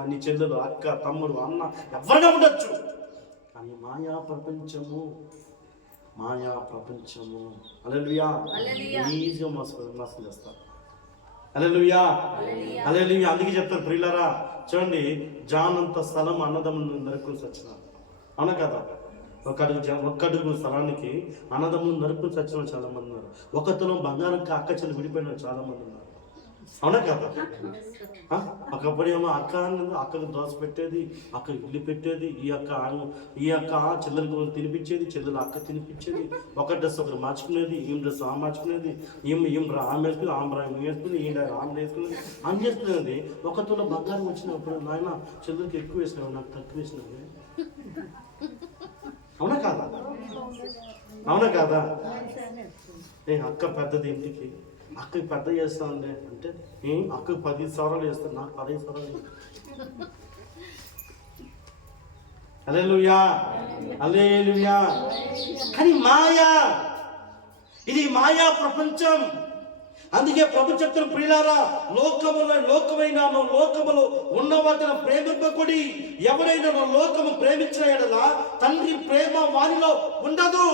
నీ చెల్లెలు, అక్క, తమ్ముడు, అన్న, ఎవరైనా ఉండొచ్చు. కానీ మాయా ప్రపంచము హల్లెలూయా ఈజీగా మోసం చేస్తారు. హల్లెలూయా. హల్లెలూయా. అందుకే చెప్తారు ప్రియులారా, చూడండి, జానంత స్థలం అన్నదమ్ములు నరుకుని చచ్చినారు. అవునా కదా? ఒక్కడుగు స్థలానికి అన్నదమ్ములు నరుకుని చచ్చిన చాలా మంది ఉన్నారు. ఒకతను బంగారం అక్క చెల్లి విడిపోయిన చాలా మంది ఉన్నారు. అవునా కదా? ఒకప్పుడేమో అక్క అన్నది, అక్కకు దోశ పెట్టేది, అక్క ఇడ్లీ పెట్టేది, ఈ అక్క చెల్లెలకు తినిపించేది, చెల్లెలు అక్క తినిపించేది, ఒక డ్రెస్ ఒకరు మార్చుకునేది, ఈమె డ్రెస్ ఆమె మార్చుకునేది, ఆమె వేసుకుని ఆమె వేసుకుని ఆమె వేసుకునేది, ఆమె చేసుకునేది. ఒక తుల బంగారం వచ్చినప్పుడు నాయన చెల్లెలకి ఎక్కువ వేసినావు, నాకు తక్కువ వేసినావు. అవునా కాదా? అవునా కాదా? అక్క పెద్దది ఇంటికి, అక్కకి పెద్ద చేస్తానులే అంటే అక్కకి 10 సవరాలు చేస్తాను, నాకు 15 సవరాలు. హల్లెలూయా, హల్లెలూయా. కానీ మాయా, ఇది మాయా ప్రపంచం. అందుకే ప్రభు చెప్తున్న ప్రియులారా, లోకములో ఉన్న వాటిని ప్రేమింపకుడి. ఎవరైనా లోకము ప్రేమించిన యెడల తండ్రి ప్రేమ వారిలో ఉండదు.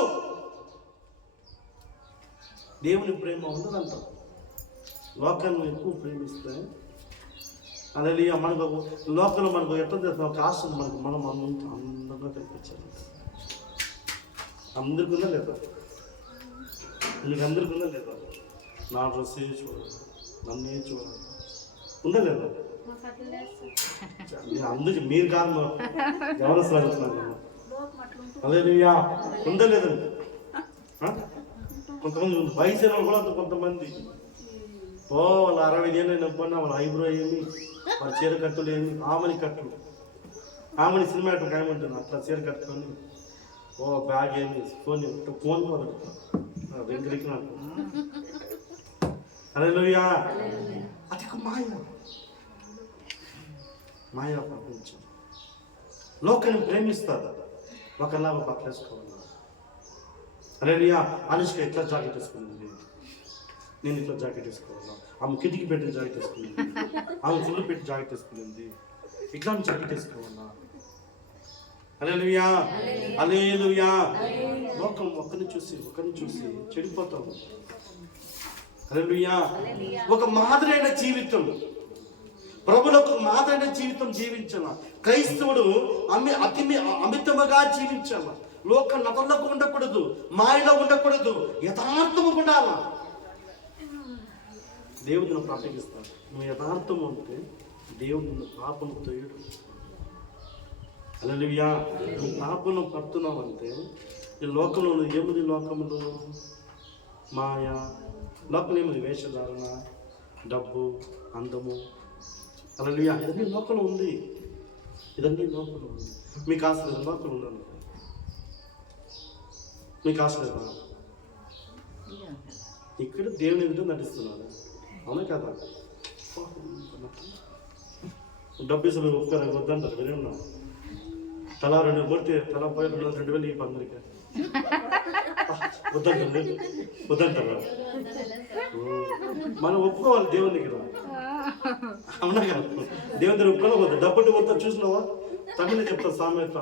దేవుని ప్రేమ ఉండదంట. లోకాన్ని ఎక్కువ ప్రేమిస్తే హల్లెలూయా. మనకు లోకంలో మనకు ఎట్లా చేస్తాం, ఒక ఆశ మనం అందంగా తెప్పించాలి. అందరికి ఉందా లేదా? నీకు అందరికి ఉందా లేదా? నా డ్రెస్ చూడాలి, నన్నే చూడాలి, ఉందా లేదా? అందుకు మీరు కాదు, ఎవరు సాగుతున్నారు? హల్లెలూయా. ఉందా లేదా? కొంతమంది వయసు కూడా కొంతమంది వాళ్ళు 60 ఏళ్ళు అయినప్పుడు వాళ్ళ ఐబ్రో ఏమి, వాళ్ళ చీర కట్టులు ఏమి, ఆమెని కట్టులు, ఆమెని సినిమాటిక్ ఏమంటున్నారు అట్లా చీర కట్టుకొని బ్యాగ్ ఏమి ఫోన్ వెంకరికి నాకు. హల్లెలూయా. అది మాయా ప్రపంచం. లోకాన్ని ప్రేమిస్తారు, ఒకలాగా పట్లేసుకోవాలి. హల్లెలూయా. అనుష్క ఎట్లా జాకెట్ వేసుకున్నది, నేను ఇట్లా జాకెట్ వేసుకోవాలా, ఆమె కిటికీ పెట్టిన జాకెట్ వేసుకున్నది, ఆమె ఫుల్ పెట్టి జాకెట్ వేసుకున్నది, ఇట్లాంటి జాకెట్ వేసుకోవాలా. హల్లెలూయా, హల్లెలూయా. లోకం ఒకరిని చూసి చెడిపోతాము. హల్లెలూయా. ఒక మాదిరైన జీవితం, ప్రభువులో ఒక మాదిరైన జీవితం జీవించాల. క్రైస్తవుడు అమితముగా జీవించాల. లోక నటనకు ఉండకూడదు, మాయలో ఉండకూడదు, యథార్థము ఉండాల. దేవుడు నిన్ను ప్రార్థిస్తాడు. నువ్వు యథార్థం ఉంటే దేవుడు నిన్ను పాపము తోయడు. హల్లెలూయా. నువ్వు పాపను పడుతున్నావు అంటే ఈ లోకంలో ఏముంది? లోకములో మాయ, లోకంలో ఏముంది? వేషధారణ, డబ్బు, అందము. హల్లెలూయా. ఇదన్నీ లోకంలో ఉంది, ఇదన్నీ లోకంలో ఉంది. మీకు ఆశ లేదు, లోకంలో ఉండాలి. మీకు ఆశ లేదా? ఇక్కడ దేవుని ఎదుట నటిస్తున్నాడు. అవునా కదా? డబ్బు ఇసులు ఒప్పుకోరా వద్దంటారు. వినేన్నా తలా 2 కొడితే తలా 2,000 ఇవ్వ అందరికీ వద్దంటారా? మనం ఒప్పుకోవాలి దేవుని దగ్గర. అవునా కదా? దేవుని దగ్గర ఒప్పుకోవాలి. డబ్బు కొడతా చూసినావా? తమిళ చెప్తా సామెత,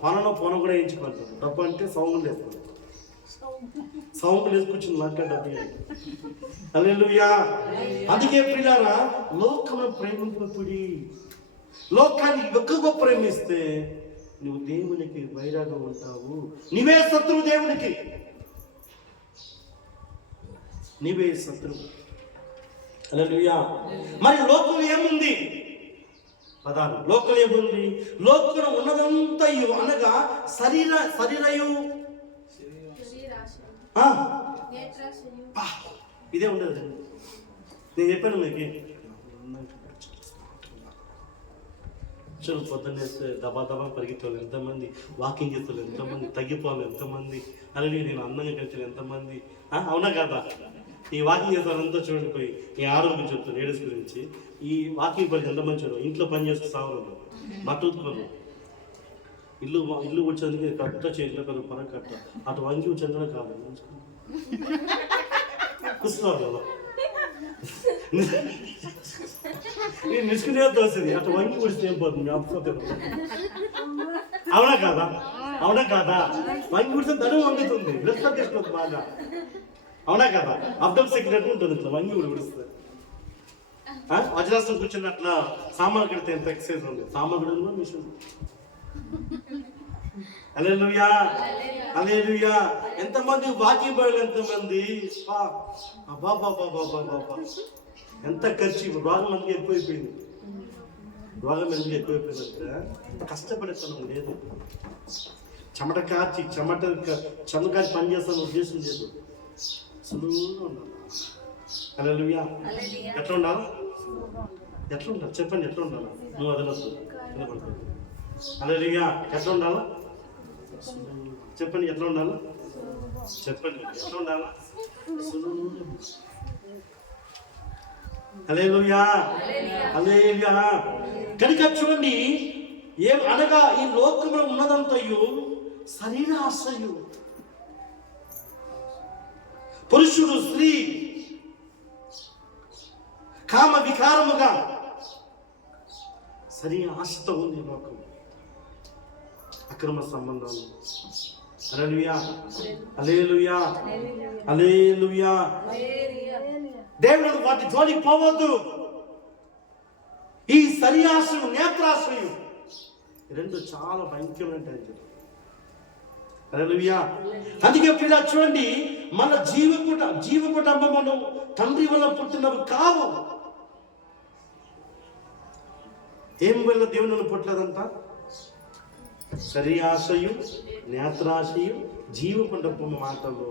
పోనం కూడా వేయించుకుంటారు. డబ్బు అంటే సౌండ్ వేస్తారు, సౌండ్ వేసుకొచ్చింది నాకు డబ్బు. హల్లెలూయా. అందుకే ప్రియులారా, లోకమును ప్రేమింపకుడి. లోకాన్ని ఎక్కువగా ప్రేమిస్తే నువ్వు దేవునికి వైరాగం ఉంటావు. నీవే శత్రువు, దేవునికి నీవే శత్రువు. హల్లెలూయా. మరి లోకంలో ఏముంది? పదాలు. లోకం ఏముంది? లోకంలో ఉన్నదంతయు అనగా శరీరయు ఇదే ఉండదు. నేను చెప్పాను మీకు, చూడు పొద్దున్నేస్తే దబా పరిగెత్తాలి ఎంతమంది, వాకింగ్ చేస్తారు ఎంతమంది, తగ్గిపోవాలి ఎంతమంది, అలాగే నేను అందంగా కలిసి ఎంతమంది. అవునా కదా? ఈ వాకింగ్ చేస్తారంతా చూడండి, పోయి ఈ ఆరోగ్యం చెప్తాను, లేడీస్ గురించి. ఈ వాకింగ్ పని ఎంతమంది చూడండి, ఇంట్లో పని చేస్తే సావరు, బట్ట ఉతుకోరు, ఇల్లు కూర్చోడానికి కట్ట చేతిలో కదా పొర కట్ట, అటు వంగి కూర్చొని కాదు కూర్చున్నారు కదా, నేను నిష్కునే తోసింది, అటు వంగి కూర్చుని ఏం పోతుంది. అవునా కాదా? అవునా కాదా? వంగి కూర్చొని ధనం వంగుతుంది, రెస్పెక్ట్ చేస్తుంది బాగా. అవునా కదా? అబ్దుల్ సెక్రెట్ ఉంటుంది ఇట్లా వంగి కూడా విడుస్తుంది. వజ్రాసనం కూర్చొని అట్లా సామాన్లు కడితే ఎంత ఎక్సైజ్ ఉంది, సామాన్లు కూడా మిషన్. హల్లెలూయా, హల్లెలూయా. ఎంతమంది వాకింగ్ బయలు, ఎంతమంది ఎంత ఖర్చు, రోగం ఎందుకు ఎక్కువైపోయింది, రోగం ఎందుకు ఎక్కువైపోయిందంటే కష్టపడేతనం లేదు, చెమట కార్చి పని చేస్తాను ఉద్దేశం లేదు, సులువుగా ఉండాలి. హల్లెలూయా. ఎట్లా ఉండాలి, ఎట్లా ఉండాలి చెప్పండి, ఎట్లా ఉండాలి, నువ్వు వదలొద్దు వినపడుతుంది. హల్లెలూయా. ఎట్లా ఉండాలా చెప్పండి, ఎట్లా ఉండాలా చెప్పండి, ఎట్లా ఉండాలా, హల్లెలూయా హల్లెలూయా. కనుక చూడండి, ఏం అనగా ఈ లోకంలో ఉన్నదంతయు శరీర ఆశయు, పురుషుడు స్త్రీ కామ వికారముగా శరీర ఆశతో ఉంది లోకం, అక్రమ సంబంధాలు. హల్లెలూయా హల్లెలూయా హల్లెలూయా. దేవుడు వాటి జోలికి పోవద్దు. ఈ శరీరాశయు నేత్రాశయు రెండు చాలా భయంకరమైన డేంజర్. హల్లెలూయా. అందుకే పిల్ల చూడండి, మన జీవకుటుంబమును తండ్రి వల్ల పుట్టినవి కావు. ఏం వల్ల దేవుని పుట్టలేదంట? శరీరాశయు నేత్రాశయు జీవకుటుంబం మాటలో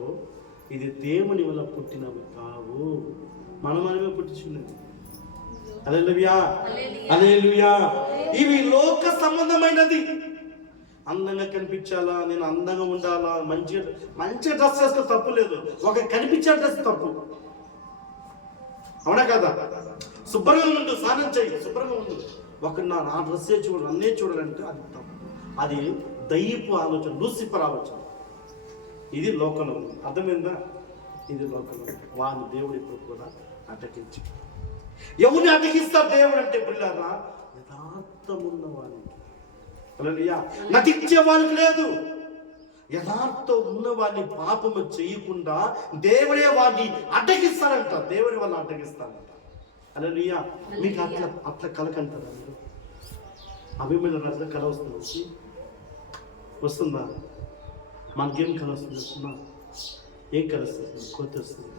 ఇది దేవుని వల్ల పుట్టినవి కావు, మనమే పుట్టించున్నది. హల్లెలూయా హల్లెలూయా. ఇవి లోక సంబంధమైనది. అందంగా కనిపించాలా, నేను అందంగా ఉండాలా, మంచి డ్రెస్ వేస్తే తప్పు లేదు, ఒక కనిపించే డ్రెస్ తప్పు, అవునా కదా? శుభ్రంగా ఉండు, స్నానం చేయి, శుభ్రంగా ఉండు, ఒక నా డ్రెస్ చూడాలి, నన్నే చూడాలంటే అది తప్పు, అది దయ్యపు ఆలోచన, లూసిఫర్ ఆలోచన. ఇది లోకంలో ఉంది, అర్థమైందా? ఇది లోకంలో వాని దేవుడు ఇప్పుడు కూడా అడ్డగించి. ఎవరిని అడ్డగిస్తారు దేవుడు అంటే పిల్లరా? యథార్థమున్న వానికి. హల్లెలూయా. నటించే వాళ్ళకి లేదు, యథార్థం ఉన్న వాడిని పాపము చేయకుండా దేవుడే వాడిని అడ్డగిస్తారంట, దేవుడి వల్ల అడ్డగిస్తారంట. హల్లెలూయా. మీకు అట్లా కలకంటారా మీరు? అభిమన్యుల రాజులో కళ వస్తుందా? మనకేం కళ వస్తుంది వస్తుందా? ఏం కళ వస్తుంది? కోతి వస్తుంది,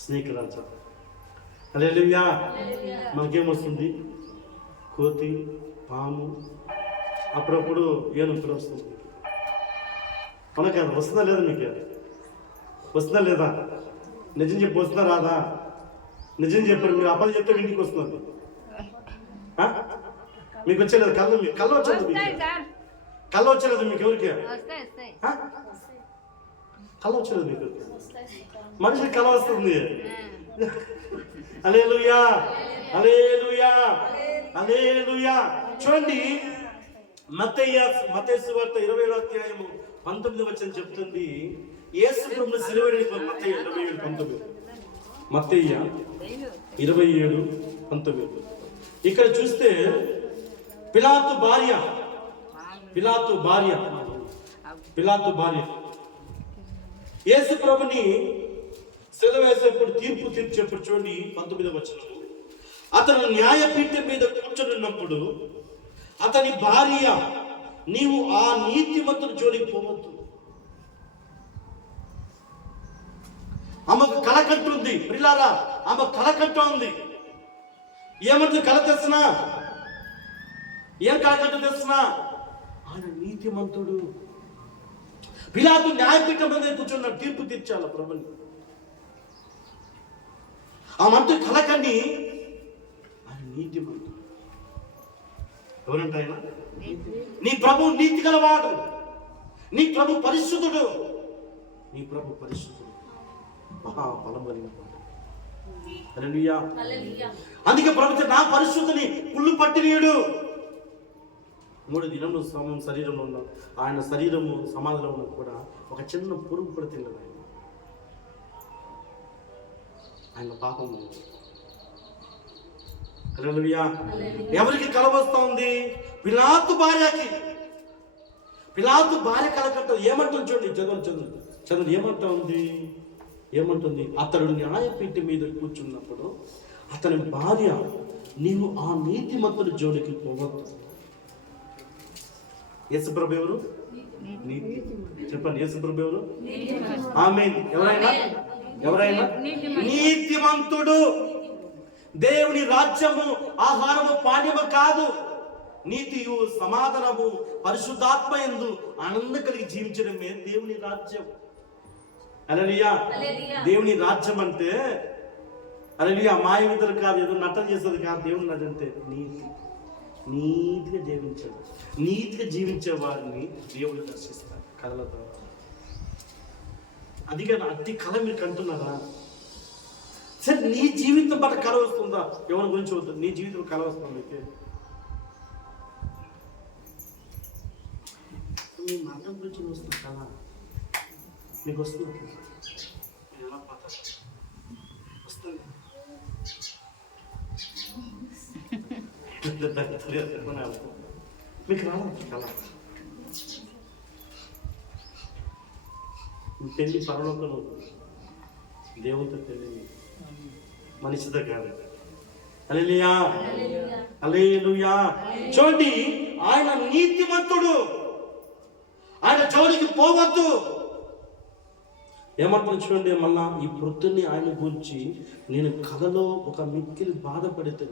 స్నేక్ రాజా. హల్లెలూయా. మనకేం వస్తుంది? కోతి, పాము, అప్పుడప్పుడు ఏనుగులు వస్తుంది. అవునా కదా? వస్తుందా లేదా? మీకు వస్తుందా లేదా? నిజం చెప్పి వస్తుందా రాదా? నిజం చెప్పారు, మీరు అబ్బాయి చెప్తే ఇంటికి వస్తుంది. మీకు వచ్చేలేదు కళ్ళు, మీకు కళ్ళు వచ్చేది, మీకు కళ్ళు వచ్చేలేదు, మీకు ఎవరికి కళ్ళు వచ్చేలేదు? మీకు మనిషికి కళ వస్తుంది. హల్లెలూయా హల్లెలూయా హల్లెలూయా. చూడండి, మత్తయి సువార్త 27వ అధ్యాయము 19వ వచనం చెప్తుంది, యేసు ప్రభువును సిలువవేయడం. మత్తయి 27:19, మత్తయి 27:19. ఇక్కడ చూస్తే పిలాతు భార్య యేసు ప్రభుని సిలువ వేసేప్పుడు తీర్పు తీర్చేప్పుడు చూడండి 19వ వచనం, అతను న్యాయపీఠం మీద కూర్చొనున్నప్పుడు అతని భార్య, నీవు ఆ నీతిమంతుని జోలికి పోవద్దు. ఆమెకు కలకట్టు ఉంది ప్రియులారా, ఆమె కలకట్టు ఉంది. ఏమంటుంది కల తెస్తున్నా? ఏం కలకట్టు తెస్తున్నా? ఆయన నీతిమంతుడు. పిలాతు న్యాయపీఠం మీద కూర్చున్నాడు, తీర్పు తీర్చాల ప్రభుని. ఆ మంత్రి కలకండి, ఆయన నీతిమంతుడు. ఎవరంట ఆయన? నీ ప్రభు నీతి గలవాడు, నీ ప్రభు పరిశుద్ధుడు, నీ ప్రభు పరిశుద్ధుడు, మహాబలమైన. హల్లెలూయా. అందుకే ప్రభుత్వం నా పరిశుద్ధిని కుళ్ళు పట్టినీయుడు. 3 దినములు శరీరంలో ఉన్న ఆయన శరీరము సమాధిలో ఉన్న కూడా ఒక చిన్న పురుగు కూడా తినలేదు. ఆయన పాపం. హల్లెలూయా. ఎవరికి కల వస్తా ఉంది? పిలాతు భార్యకి. పిలాతు భార్య కలకట్ట ఏమంటుంది చూడండి, చదువు ఏమంటుంది? అతడు న్యాయపీఠం మీద కూర్చున్నప్పుడు అతని భార్య, నీవు ఆ నీతిమంతుడి జోలికి పోవద్దు. యేసుప్రభు ఎవరు? నీతి. చెప్పండి, యేసుప్రభు ఎవరు? ఆమేన్. ఎవరైనా ఎవరైనా నీతిమంతుడు. దేవుని రాజ్యము ఆహారము పానీయము కాదు. నీతియు సమాధానము పరిశుద్ధాత్మ యందు ఆనందం కలిగి జీవించడమే దేవుని రాజ్యం. హల్లెలూయా. దేవుని రాజ్యం అంటే హల్లెలూయా మాయమిద్దరు కాదు, ఏదో నటన చేసేది కాదు. దేవుని రాజ్యం అంటే నీతిగా జీవించాడు. నీతిగా జీవించే వారిని దేవుడు దర్శిస్తాడు కళలతో. అదిగా అతి కళ మీరు కంటున్నారా? సరే, నీ జీవితం పట్ల కళ వస్తుందా? ఎవరి గురించి వద్దు, నీ జీవితం కళ వస్తుంది. అయితే నీ మరణం గురించి వస్తుంది కళ నీకు వస్తుంది. ఎలా పోతా వస్తుంది. మీకు రావాలి కళ. పెళ్లి పరలోకంలో దేవునితో పెళ్లి, మనిషితో కాదు. హల్లెలూయా, హల్లెలూయా. చూడండి, ఆయన నీతిమంతుడు. ఆయన జోలికి పోవద్దు. ఏమంటారు చూడండి, మళ్ళా ఈ వృద్ధుని ఆయన గురించి నేను కథలో ఒక మిక్కిలి బాధపడితే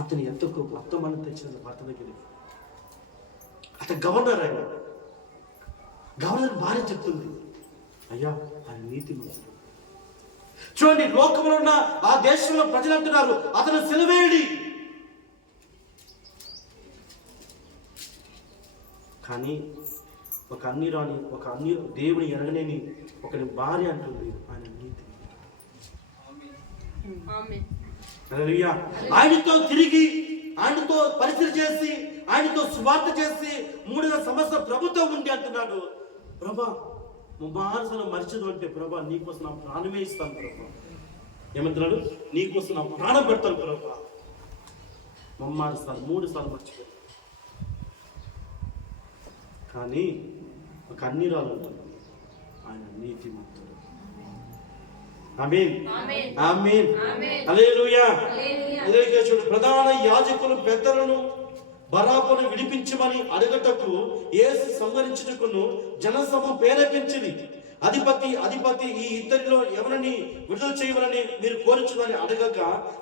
అతను ఎంతకు వర్తమానం తెచ్చింది భర్త దగ్గరికి. అతను గవర్నర్. ఆయన గవర్నర్ భార్య చెప్తుంది, అయ్యా ఆయన నీతిమంతుడు. చూడండి, లోకంలో ఉన్న ఆ దేశంలో ప్రజలు అంటున్నారు అతను సిలువేయండి. కానీ ఒక అన్ని దేవుని ఎరగనేని ఒకని భార్య అంటుంది ఆయన నీతి. హల్లెలూయా. ఆయనతో తిరిగి, ఆయనతో పరిచయం చేసి, ఆయనతో సువార్త చేసి 3 సంవత్సరాల ప్రభుత్వం ఉండి అంటున్నాడు, ప్రభా ముబారసలు మరిచదు అంటే, ప్రభా నీకోసం నా ప్రాణమే ఇస్తాను ప్రభా. ఏమంటున్నాడు? నీకోసం నా ప్రాణం పెడతాను ప్రభా. 3 సార్లు మర్చిపోయాడు. కానీ ఒక అన్నిరాలు ఉంటుంది, ఆయన నీతిమంతుడు. ఆమేన్, ఆమేన్, హల్లెలూయా. చూడు, ప్రధాన యాజకులు పెద్దలను బరాబను విడిపించమని అడగటకు యేసు సంహరించుటకును జనసమూహం ప్రేరేపించింది. అధిపతి ఈ ఇద్దరిలో ఎవరిని విడుదల చేయమని మీరు కోరుచుదని అడగక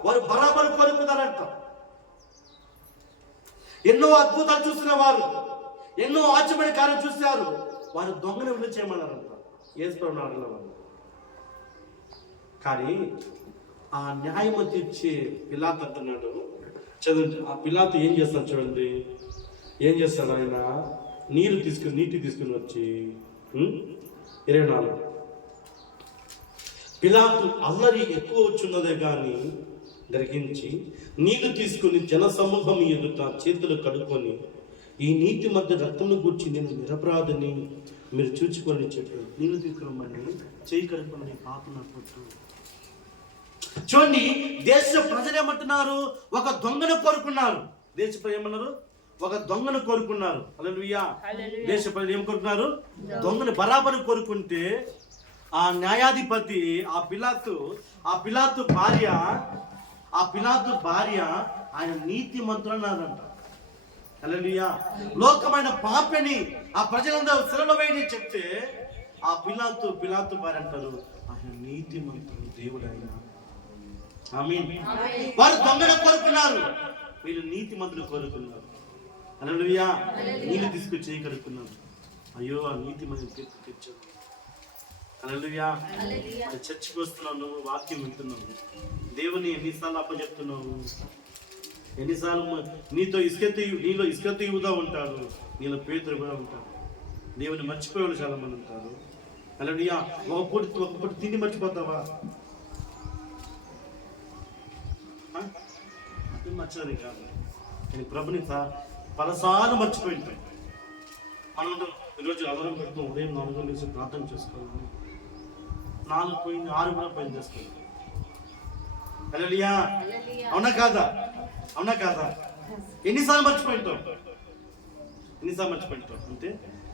వారు బరాబరు కోరుకున్నారంట. ఎన్నో అద్భుతాలు చూసిన వారు, ఎన్నో ఆశ్చర్యమైన కార్యం చూశారు. వారు దొంగను విడుదల చేయమన్నారంట యేసు ప్రభువుని అడగలేదు. కానీ ఆ న్యాయం తీర్చే పిలాతు అంటున్నాడు, చదువు. ఆ పిలాతు ఏం చేస్తాడు చూడండి, ఏం చేస్తాడు? ఆయన నీటి తీసుకుని వచ్చి 24 పిలాతు అల్లరి ఎక్కువ వచ్చున్నదే కానీ గ్రహించి నీళ్లు తీసుకుని జనసమూహం ఎదుట చేతులు కడుక్కొని, ఈ నీటి మధ్య రక్తంను గూర్చి నేను నిరపరాధిని మీరు చూచుకొని చెప్పాడు. నీళ్లు తీసుకురమ్మని చేయి కడుక్కొని పాప నాకు. చూడండి, దేశ ప్రజలు ఏమంటున్నారు? ఒక దొంగను కోరుకున్నారు. దేశ ప్రజలు ఏమన్నారు? ఒక దొంగను కోరుకున్నారు. హల్లెలూయా. దేశ ప్రజలు ఏం కోరుకున్నారు? దొంగను బరాబరు కోరుకుంటే ఆ న్యాయాధిపతి ఆ పిలాతు భార్య ఆయన నీతి మంత్రులు అన్నారంట. హల్లెలూయా. లోకమైన పాపని ఆ ప్రజలందరూ శిలలో వేయని చెప్తే ఆ పిలాతు భార్య అంటారు ఆయన నీతి మంత్రులు, దేవుడు ఆయన. ఆమేన్. వారు దొంగను కోరుకున్నారు, వీళ్ళు నీతి మంత్రులు కోరుకున్నారు. హల్లెలూయా. నీళ్ళు తీసుకొచ్చి కడుక్కున్నారు. అయ్యో, ఆ నీతి మంత్రులు తీర్పు తెచ్చారు. హల్లెలూయా. చర్చికి వస్తున్నావు, నువ్వు వాక్యం వింటున్నావు, దేవుని ఎన్నిసార్లు అప్పచెప్తున్నావు? ఎన్నిసార్లు నీలో ఇసుకెత్తు యూదా ఉంటారు, నీలో పేతురు కూడా ఉంటారు. దేవుని మర్చిపోయేవాళ్ళు చాలా మంది ఉంటారు. హల్లెలూయా. ఒక పూట తిండి మర్చిపోతావా? మర్చిదని కాదు, నేను ప్రభుని పలసార్లు మర్చిపోయి ఉంటాయి. మనం ఈరోజు అదనం పెడుతున్నాం, ఉదయం 4 గంటలు ప్రార్థన చేసుకోవాలి, 4 పోయింది 6 కూడా పని చేసుకోవాలి. హల్లెలూయా. అవునా కాదా? ఎన్నిసార్లు మర్చిపోయి ఉంటాం? అంటే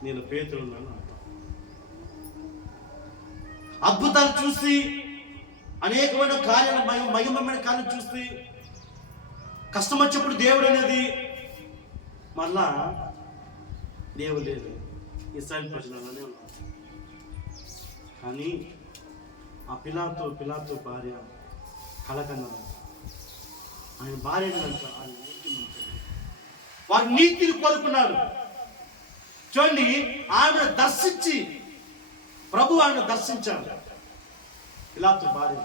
నేను పేతురు ఉన్నాను. అద్భుతాలు చూసి, అనేకమైన కార్యాలు, మహిమమైన కార్యం చూసి, కష్టం వచ్చినప్పుడు దేవుడు అనేది మళ్ళా దేవుడు లేదు. ఇశ్రాయేలు ప్రజలు అలానే ఉన్నారు. కానీ ఆ పిలాతు భార్య కలకన్నారు. ఆయన భార్య ఆయన వారి నీతిని కోరుకున్నారు. చూడండి, ఆమెను దర్శించి ప్రభు ఆమెను దర్శించాడు. పిలాతు భార్య.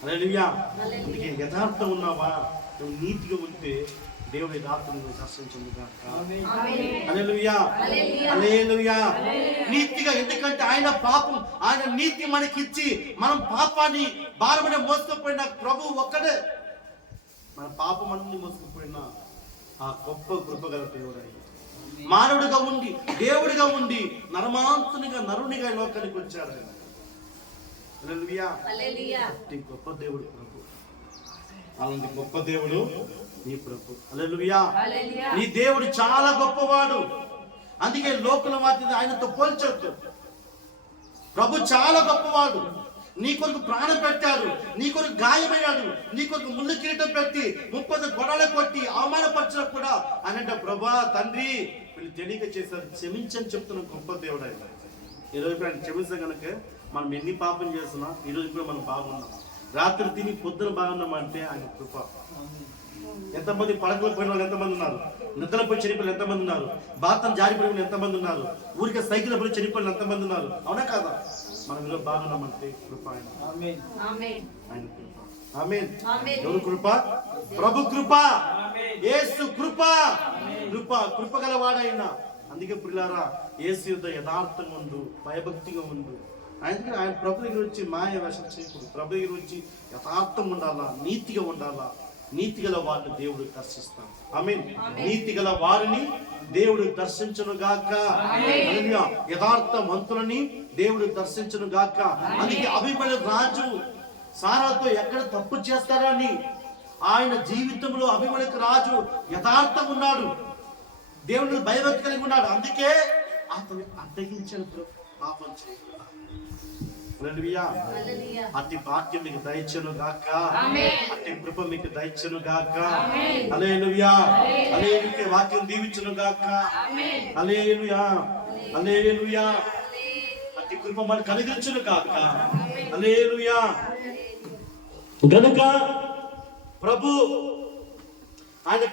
హల్లెలూయా. అందుకే యథార్థం ఉన్నావా, నువ్వు నీతిగా ఉంటే దేవుడి రాత్రి నువ్వు దర్శించుగాక. హల్లెలూయా, హల్లెలూయా. నీతిగా, ఎందుకంటే ఆయన పాపం, ఆయన నీతి మనకిచ్చి మనం పాపాన్ని భారమైన మోసుకుపోయిన ప్రభు ఒక్కడే. మన పాపం అన్ని మోసుకుపోయిన ఆ గొప్ప కృపగల దేవుడు ఆయన. మానవుడిగా ఉండి దేవుడిగా ఉండి నరునిగా లోకానికి వచ్చాడు ఆయన. హల్లెలూయా. గొప్ప దేవుడు ప్రభు. అలాంటి గొప్ప దేవుడు నీ ప్రభు. హల్లెలూయా. నీ దేవుడు చాలా గొప్పవాడు. అందుకే లోకుల వాటిని ఆయనతో పోల్చొద్దు. ప్రభు చాలా గొప్పవాడు. నీ కొరకు ప్రాణం పెట్టాడు, నీ కొరకు గాయమయ్యాడు, నీ కొరకు ముళ్ళు కిరీటం పెట్టి 30 గొడవలు కొట్టి అవమానపరచడం కూడా అనంటే ప్రభా తండ్రి వీళ్ళు తెలియక చేశారు, క్షమించని చెప్తున్న గొప్ప దేవుడు ఆయన. ఈరోజు ఆయన క్షమించే కనుక మనం ఎన్ని పాపం చేస్తున్నా ఈరోజు కూడా మనం బాగున్నాం. రాత్రి తిని పొద్దున బాగున్నామంటే ఆయన కృప. ఎంతమంది పడకలు పోయిన వాళ్ళు ఎంతమంది ఉన్నారు, నిద్రపోయి చనిపోయిన ఎంతమంది ఉన్నారు, బాత్రూం జారిపోయిన ఎంతమంది ఉన్నారు, ఊరికే సైకిల్ పోయి చనిపోయిన ఎంతమంది ఉన్నారు. అవునా కాదా? మనం ఈరోజు బాగున్నామంటే కృప ఆయన. ఆయన కృప. ఆమేన్. ఎవరు కృప? ప్రభు కృప, యేసు కృప. కృపగల వాడైనా. అందుకే ప్రియులారా, యేసు యుద్ధ యథార్థంగా ఉండు, భయభక్తిగా ఉండు. అందుకని ఆయన ప్రభు దగ్గర వచ్చి మాయ వేషం చేయకూడదు. ప్రభు దగ్గర వచ్చి యథార్థం ఉండాలా, నీతిగా ఉండాలా. నీతిగల వారిని దేవుడు దర్శిస్తాం. ఆమేన్. నీతిగల వారిని దేవుడు దర్శించును గాక. యథార్థవంతులని దేవుడు దర్శించును గాక. అందుకే అబీమెలెకు రాజు సారాతో ఎక్కడ తప్పు చేస్తారని ఆయన జీవితంలో అబీమెలెకు రాజు యథార్థం ఉన్నాడు, దేవుడిని భయభక్తి కలిగి ఉన్నాడు. అందుకే అతను అడ్డగించాడు పాపం చేయకుండా. అతి భాగ్యం మీకు దయచెను గాక. అతి కృప మీకు దయచెను గాక. హల్లెలూయా. హల్లెలూయా. వాక్యం దీవించును గాక. హల్లెలూయా. హల్లెలూయా. అతి కృప మనకు కలిగించును గాక. హల్లెలూయా. గనుక ప్రభు ఆయన